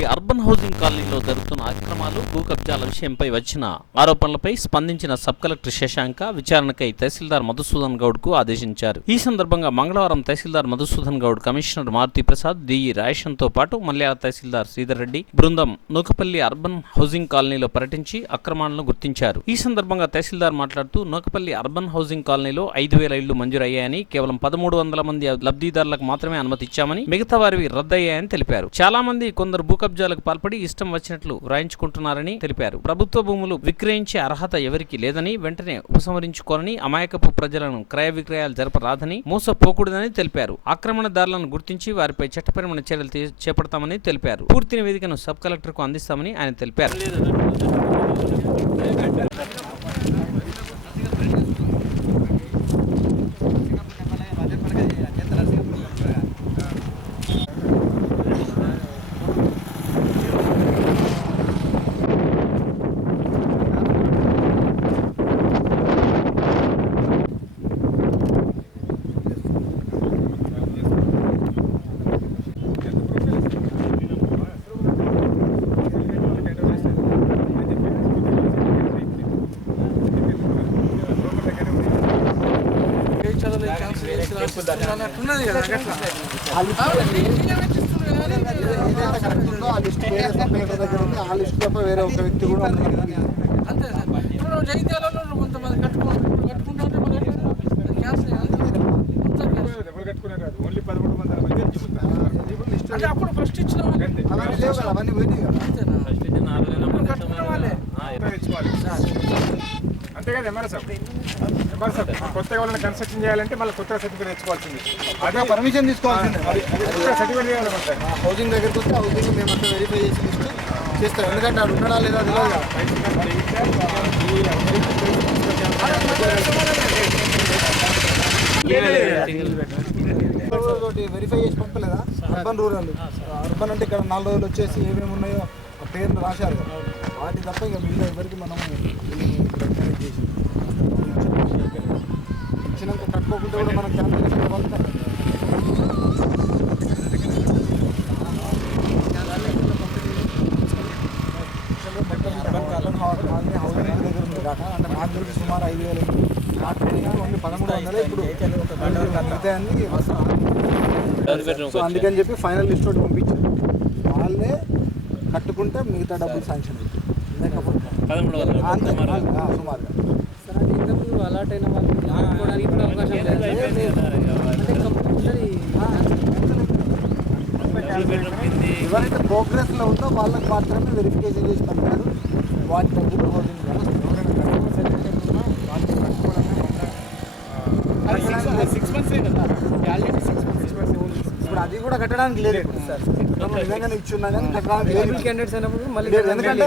Nukapalli urban housing కాలనీలో జరుగుతున్న అక్రమాలు, భూ కబ్జాల విషయంపై వచ్చిన ఆరోపణలపై స్పందించిన సబ్ కలెక్టర్ శశాంక విచారణకై తహసీల్దార్ మధుసూదన్ గౌడ్ కు ఆదేశించారు. ఈ సందర్భంగా మంగళవారం తహసీల్దార్ మధుసూదన్ గౌడ్, కమిషనర్ మారుతి ప్రసాద్, డిఈ రాయేషన్తో పాటు మల్యాల తహసీల్దార్ శ్రీధర్ రెడ్డి బృందం నూకపల్లి అర్బన్ హౌసింగ్ కాలనీలో పర్యటించి అక్రమాలను గుర్తించారు. ఈ సందర్భంగా తహసీల్దార్ మాట్లాడుతూ నూకపల్లి అర్బన్ హౌసింగ్ కాలనీలో 5,000 ఇళ్లు మంజూరయ్యాయని, కేవలం 1,300 మంది లబ్ధిదారులకు మాత్రమే అనుమతి ఇచ్చామని, మిగతా వారివి రద్దయ్యాయని తెలిపారు. చాలా మంది కొందరు భూ కబ్జాలకు పాల్పడి ఇష్టం వచ్చినట్లు రాయించుకుంటున్నారని తెలిపారు. ప్రభుత్వ భూములు విక్రయించే అర్హత ఎవరికి లేదని, వెంటనే ఉపసంహరించుకోవాలని, అమాయకపు ప్రజలను క్రయ విక్రయాలు జరపరాదని, మోసపోకూడదని తెలిపారు. ఆక్రమణదారులను గుర్తించి వారిపై చట్టపరమైన చర్యలు చేపడతామని తెలిపారు. పూర్తి నివేదికను సబ్ కలెక్టర్ కు అందిస్తామని ఆయన తెలిపారు. వేరే ఒక వ్యక్తి కూడా అంతే సార్. ఇప్పుడు జైత్యాలలో కొంతమంది కట్టుకుంటుంటే అంటే అప్పుడు ఫస్ట్ ఇచ్చిన అవన్నీ పోయినాయి కదా. అంతే కదా. ఎంఆర్ఎస్ కొత్తగా వాళ్ళని కన్స్ట్రక్షన్ చేయాలంటే మళ్ళీ కొత్తగా సర్టిఫికేట్ తెచ్చుకోవాల్సింది. అదే పర్మిషన్ తీసుకోవాల్సిందే. సర్టిఫికేట్ చేయాలి. హౌసింగ్ దగ్గరికి వస్తే హౌసింగ్ మేము అంతా వెరిఫై చేసి చేస్తాం. ఎందుకంటే అది ఉన్నాడా లేదా వెరిఫై చేసి పంపలేదా? Urban rural. అర్బన్ అంటే ఇక్కడ 4 రోజులు వచ్చేసి ఏమేమి ఉన్నాయో ఆ పేర్లు రాశారు కదా, వాటి తప్ప ఇక మిగిలిన ఎవరికి మనం చేసి ఇచ్చినాక కట్టుకోకుండా కూడా మనం క్యాన్సిల్ చేసుకోవాలి. హౌసింగ్ దగ్గర ఉంది కాక అంటే నాకు తెలిసి సుమారు 5,000 ఓన్లీ 1,300 ఇప్పుడు మిగతాయన్ని. సో అందుకని చెప్పి ఫైనల్ లిస్ట్ ఒకటి పంపించారు. వాళ్ళే కట్టుకుంటే మిగతా డబ్బులు శాంక్షన్ అవుతుంది. లేకపోతే సుమారుగా అలాట్ అయిన వాళ్ళకి కూడా అవకాశం ఎవరైతే ప్రోగ్రెస్లో ఉందో వాళ్ళకి మాత్రమే వెరిఫికేషన్ చేసి పంపారు. వాటి డబ్బులు హౌసింగ్ ఇప్పుడు అది కూడా కట్టడానికి లేదు. నిజంగానే ఇచ్చున్నా కానీ కట్టడానికి లేదు. ఎందుకంటే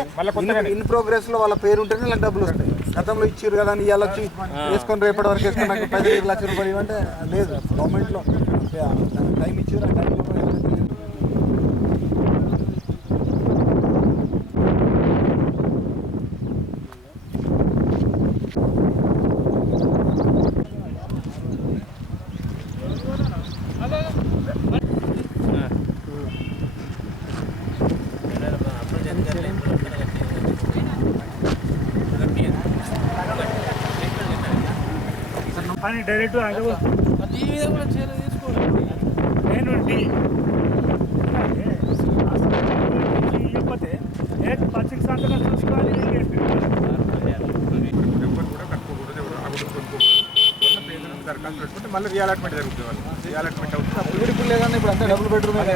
ఇన్ ప్రోగ్రెస్ లో వాళ్ళ పేరు ఉంటేనే ఇలా డబ్బులు వస్తాయి. గతంలో ఇచ్చారు కదా అని ఇవాళ వచ్చి వేసుకొని రేపటి వరకు వేసుకొని నాకు 15 లక్షల రూపాయలు ఇవ్వంటే లేదు. గవర్నమెంట్లో టైం ఇచ్చారు. ఆ టైంలో అని డైరెక్ట్ లేకపోతే పచ్చికి సంతకం చూసుకోవాలి. దరఖాస్తు పెట్టుకుంటే మళ్ళీ రీఅలాట్మెంట్ జరుగుతుంది. వాళ్ళు రీఅలాట్మెంట్ అవుతుంది. అప్పుడు ఇప్పుడు లేదన్నా ఇప్పుడు అంతా డబుల్ బెడ్రూమ్ అది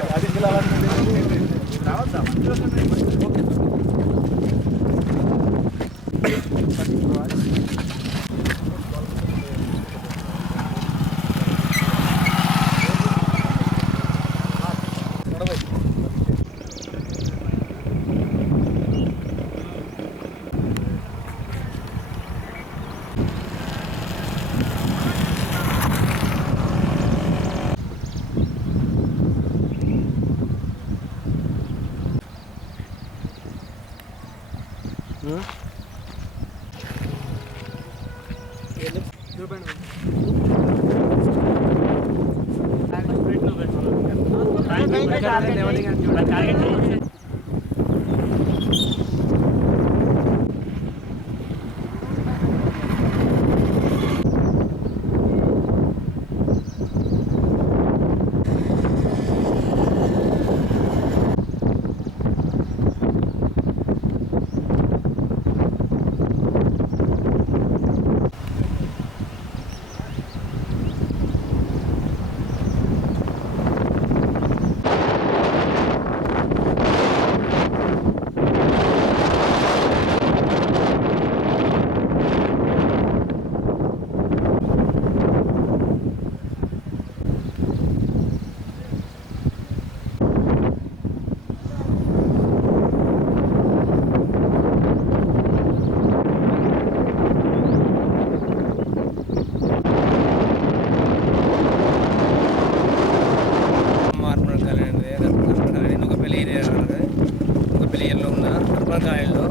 గుమ్మడికాయల్లో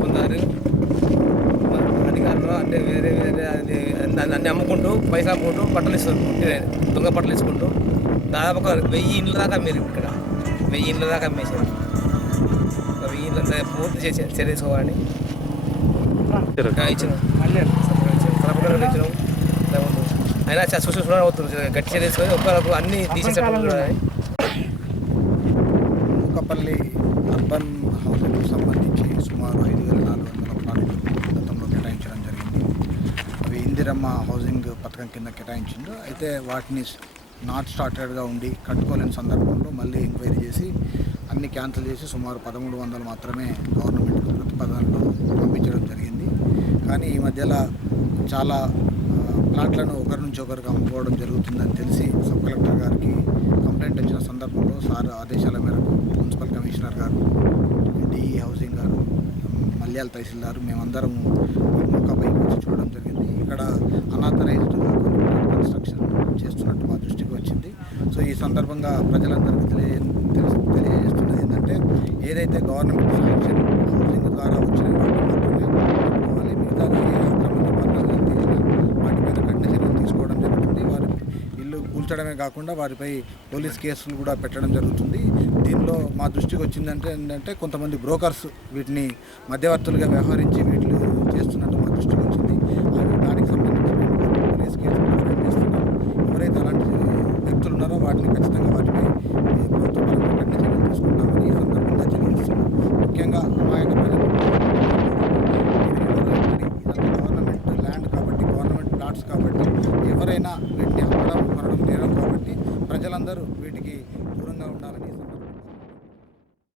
కొందరు అధికారులు అంటే వేరే అన్ని అమ్ముకుంటూ పైసా అమ్ముకుంటూ బట్టలు ఇస్తారు, దొంగ బట్టలు ఇచ్చుకుంటూ దాదాపు 1000 ఇండ్ల దాకా అమ్మారు. ఇక్కడ 1000 ఇండ్ల దాకా అమ్మేశారు. 1000 ఇండ్ల పూర్తి చేసి చేసుకోవాలని ఇచ్చినాం, ఇచ్చినాం. అయినా చూసుకున్నా అవుతుంది, గట్టి చేసుకొని ఒక్కరికి అన్ని తీసేసేటప్పుడు. మూకపల్లి అర్బన్ హౌసింగ్కు సంబంధించి సుమారు 5400 ప్లాట్లు గతంలో కేటాయించడం జరిగింది. అవి ఇందిరమ్మ హౌసింగ్ పథకం కింద కేటాయించిండు. అయితే వాటిని నాట్ స్టార్టెడ్గా ఉండి కట్టుకోలేని సందర్భంలో మళ్ళీ ఎంక్వైరీ చేసి అన్ని క్యాన్సిల్ చేసి సుమారు 1300 మాత్రమే గవర్నమెంట్కు ప్రతిపాదనలు పంపించడం జరిగింది. కానీ ఈ మధ్యలో చాలా ప్లాట్లను ఒకరి నుంచి ఒకరికి అమ్ముకోవడం జరుగుతుందని తెలిసి సబ్ కలెక్టర్ గారికి కంప్లైంట్ వచ్చిన సందర్భంలో సార్ ఆదేశాల మేరకు మున్సిపల్ కమిషనర్ గారు, డిఈ హౌసింగ్ గారు, మల్యాల తహసీల్దారు మేమందరం మూకపైకి వచ్చి చూడడం జరిగింది. ఇక్కడ అనాథరైజ్డ్గా కన్స్ట్రక్షన్ చేస్తున్నట్టు మా దృష్టికి వచ్చింది. సో ఈ సందర్భంగా ప్రజలందరికీ తెలియజేస్తున్నది ఏంటంటే, ఏదైతే గవర్నమెంట్ శాంక్షన్ హౌసింగ్ ద్వారా వచ్చిన వాటిని మాత్రమే కట్టుకోవాలి. మిగతా ఏ అక్రమ నిబంధనలు తీసినా వాటిపైన కఠిన చర్యలు తీసుకోవడం జరుగుతుంది. వారి ఇల్లు కూల్చడమే కాకుండా వారిపై పోలీస్ కేసులు కూడా పెట్టడం జరుగుతుంది. దీనిలో మా దృష్టికి వచ్చిందంటే ఏంటంటే, కొంతమంది బ్రోకర్స్ వీటిని మధ్యవర్తులుగా వ్యవహరించి వీటిని చేస్తున్నట్టు మా దృష్టికి వచ్చింది. దానికి సంబంధించి పోలీస్ కేసులు ఫైల్ చేస్తున్నాం. ఎవరైతే అలాంటి వ్యక్తులు ఉన్నారో వాటిని ఖచ్చితంగా వాటిపై ప్రభుత్వపరంగా కఠిన చర్యలు తీసుకుంటామని ఈ సందర్భంగా తెలియజేస్తున్నాం. ముఖ్యంగా అమాయక ప్రజలు, ఇదంతా గవర్నమెంట్ ల్యాండ్ కాబట్టి, గవర్నమెంట్ ప్లాట్స్ కాబట్టి ఎవరైనా వీటిని అమ్మడం కొనడం నేరం కాబట్టి ప్రజలందరూ వీటికి దూరంగా ఉండాలని